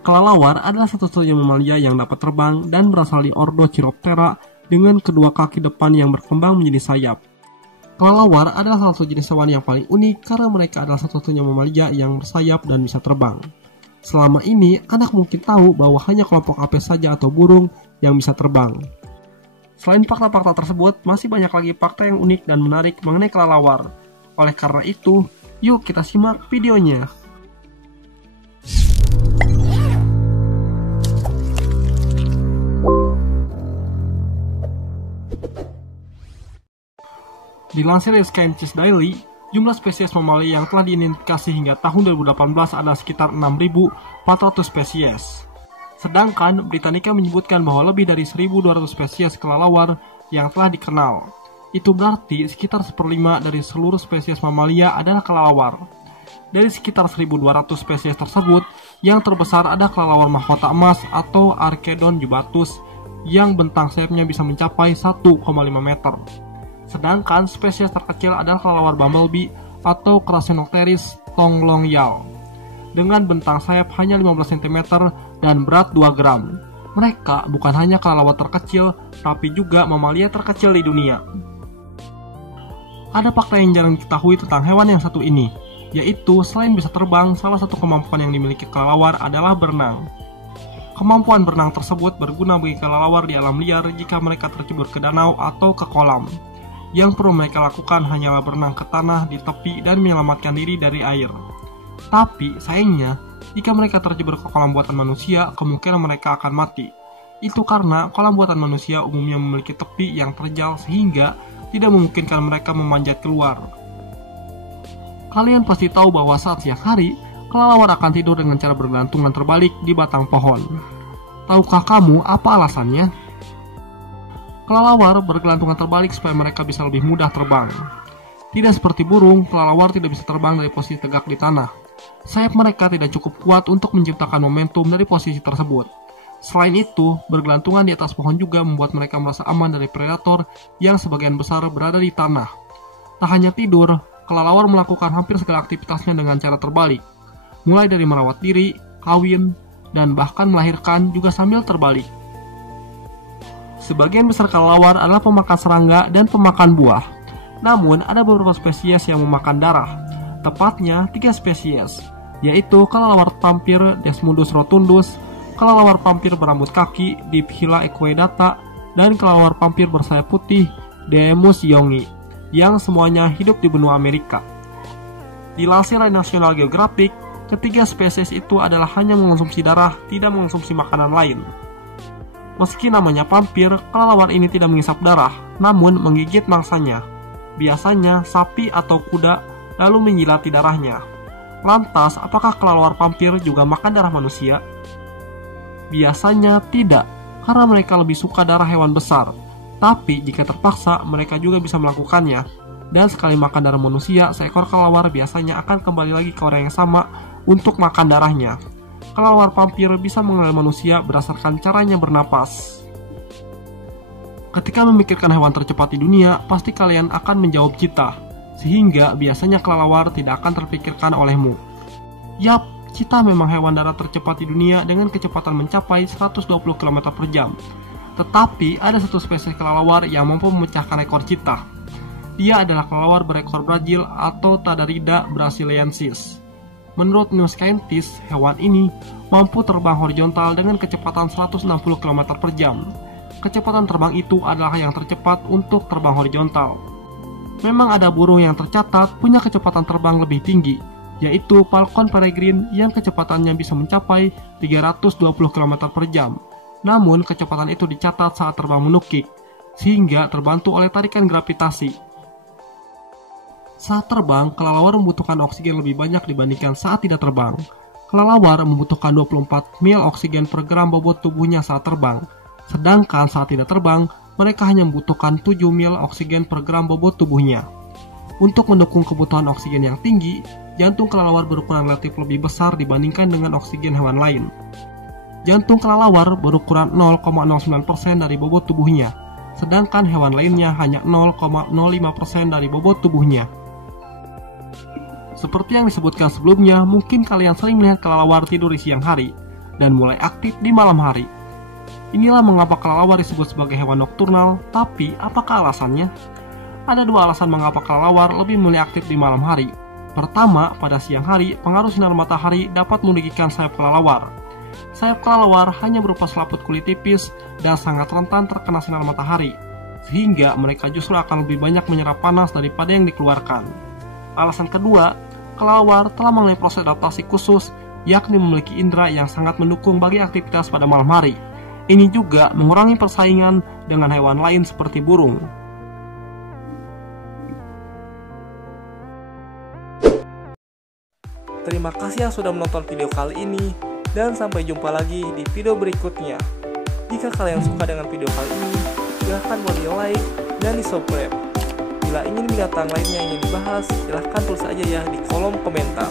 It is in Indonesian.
Kelelawar adalah satu-satunya mamalia yang dapat terbang dan berasal di ordo Chiroptera dengan kedua kaki depan yang berkembang menjadi sayap. Kelelawar adalah salah satu jenis hewan yang paling unik karena mereka adalah satu-satunya mamalia yang bersayap dan bisa terbang. Selama ini, anak mungkin tahu bahwa hanya kelompok apes saja atau burung yang bisa terbang. Selain fakta-fakta tersebut, masih banyak lagi fakta yang unik dan menarik mengenai kelelawar. Oleh karena itu, yuk kita simak videonya. Dilansir dari Scientist Daily, jumlah spesies mamalia yang telah diidentifikasi hingga tahun 2018 adalah sekitar 6.400 spesies. Sedangkan Britannica menyebutkan bahwa lebih dari 1.200 spesies kelelawar yang telah dikenal. Itu berarti sekitar 1/5 dari seluruh spesies mamalia adalah kelelawar. Dari sekitar 1.200 spesies tersebut, yang terbesar ada kelelawar mahkota emas atau Arkedon jubatus yang bentang sayapnya bisa mencapai 1,5 meter. Sedangkan spesies terkecil adalah kelelawar bumblebee atau Crasenopteris tonglongyal dengan bentang sayap hanya 15 cm dan berat 2 gram. Mereka bukan hanya kelelawar terkecil, tapi juga mamalia terkecil di dunia. Ada fakta yang jarang diketahui tentang hewan yang satu ini, yaitu selain bisa terbang, salah satu kemampuan yang dimiliki kelelawar adalah berenang. Kemampuan berenang tersebut berguna bagi kelelawar di alam liar jika mereka tercebur ke danau atau ke kolam. Yang perlu mereka lakukan hanyalah berenang ke tanah di tepi dan menyelamatkan diri dari air. Tapi sayangnya, jika mereka tercebur ke kolam buatan manusia, kemungkinan mereka akan mati. Itu karena kolam buatan manusia umumnya memiliki tepi yang terjal sehingga tidak memungkinkan mereka memanjat keluar. Kalian pasti tahu bahwa saat siang hari, kelelawar akan tidur dengan cara bergelantungan terbalik di batang pohon. Tahukah kamu apa alasannya? Kelelawar bergelantungan terbalik supaya mereka bisa lebih mudah terbang. Tidak seperti burung, kelelawar tidak bisa terbang dari posisi tegak di tanah. Sayap mereka tidak cukup kuat untuk menciptakan momentum dari posisi tersebut. Selain itu, bergelantungan di atas pohon juga membuat mereka merasa aman dari predator yang sebagian besar berada di tanah. Tak hanya tidur, kelelawar melakukan hampir segala aktivitasnya dengan cara terbalik. Mulai dari merawat diri, kawin, dan bahkan melahirkan juga sambil terbalik. Sebagian besar kelelawar adalah pemakan serangga dan pemakan buah. Namun, ada beberapa spesies yang memakan darah. Tepatnya 3 spesies, yaitu kelelawar pampir Desmodus rotundus, kelelawar pampir berambut kaki Diphyla equidata, dan kelelawar pampir bersayap putih Daemus yongi, yang semuanya hidup di benua Amerika. Dilansir dari National Geographic, ketiga spesies itu adalah hanya mengonsumsi darah, tidak mengonsumsi makanan lain. Meski namanya pampir, kelelawar ini tidak menghisap darah, namun menggigit mangsanya. Biasanya sapi atau kuda, lalu menjilati darahnya. Lantas, apakah kelelawar pampir juga makan darah manusia? Biasanya tidak, karena mereka lebih suka darah hewan besar. Tapi jika terpaksa, mereka juga bisa melakukannya. Dan sekali makan darah manusia, seekor kelelawar biasanya akan kembali lagi ke orang yang sama untuk makan darahnya. Kelelawar pampir bisa mengenali manusia berdasarkan caranya bernapas. Ketika memikirkan hewan tercepat di dunia, pasti kalian akan menjawab cheetah, sehingga biasanya kelelawar tidak akan terpikirkan olehmu. Yap, cheetah memang hewan darat tercepat di dunia dengan kecepatan mencapai 120 km per jam. Tetapi ada satu spesies kelelawar yang mampu memecahkan rekor cheetah. Dia adalah kelelawar berekor Brazil atau Tadarida brasiliensis. Menurut New Scientist, hewan ini mampu terbang horizontal dengan kecepatan 160 km per jam. Kecepatan terbang itu adalah yang tercepat untuk terbang horizontal. Memang ada burung yang tercatat punya kecepatan terbang lebih tinggi, yaitu Falcon peregrine yang kecepatannya bisa mencapai 320 km per jam. Namun, kecepatan itu dicatat saat terbang menukik, sehingga terbantu oleh tarikan gravitasi. Saat terbang, kelelawar membutuhkan oksigen lebih banyak dibandingkan saat tidak terbang. Kelelawar membutuhkan 24 mil oksigen per gram bobot tubuhnya saat terbang. Sedangkan saat tidak terbang, mereka hanya membutuhkan 7 mil oksigen per gram bobot tubuhnya. Untuk mendukung kebutuhan oksigen yang tinggi, jantung kelelawar berukuran relatif lebih besar dibandingkan dengan oksigen hewan lain. Jantung kelelawar berukuran 0,09% dari bobot tubuhnya, sedangkan hewan lainnya hanya 0,05% dari bobot tubuhnya. Seperti yang disebutkan sebelumnya, mungkin kalian sering melihat kelelawar tidur di siang hari. dan mulai aktif di malam hari. Inilah mengapa kelelawar disebut sebagai hewan nokturnal, tapi apakah alasannya? Ada dua alasan mengapa kelelawar lebih memilih aktif di malam hari. Pertama, pada siang hari, pengaruh sinar matahari dapat merugikan sayap kelelawar. Sayap kelelawar hanya berupa selaput kulit tipis dan sangat rentan terkena sinar matahari, sehingga mereka justru akan lebih banyak menyerap panas daripada yang dikeluarkan. Alasan kedua, kelelawar telah melalui proses adaptasi khusus, yakni memiliki indera yang sangat mendukung bagi aktivitas pada malam hari. Ini juga mengurangi persaingan dengan hewan lain seperti burung. Terima kasih yang sudah menonton video kali ini, dan sampai jumpa lagi di video berikutnya. Jika kalian suka dengan video kali ini, silahkan buat di like dan di subscribe. Bila ingin binatang lainnya yang dibahas, silahkan tulis aja ya di kolom komentar.